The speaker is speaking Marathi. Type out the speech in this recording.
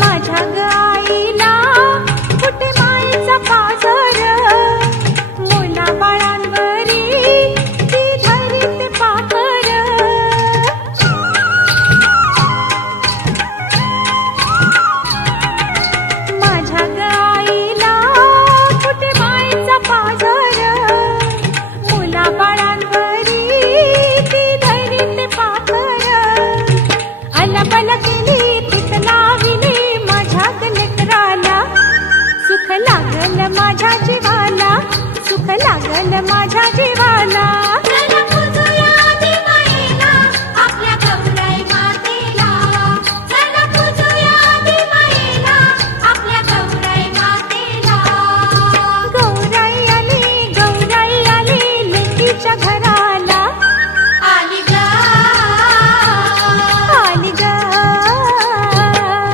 माझ्या ग आईला कुठे मायेचा पाझर, मुला बाळांवरी ती धरीते पाखर. माझ्या ग आईला कुठे मायेचा पाझर, मुला बाळांवरी ती धरीते पाखर. अलबल केली तित लाविले माझ्या लेकराला, सुख लागल माझ्या जीवाला, सुख लागल माझ्या जीवाला.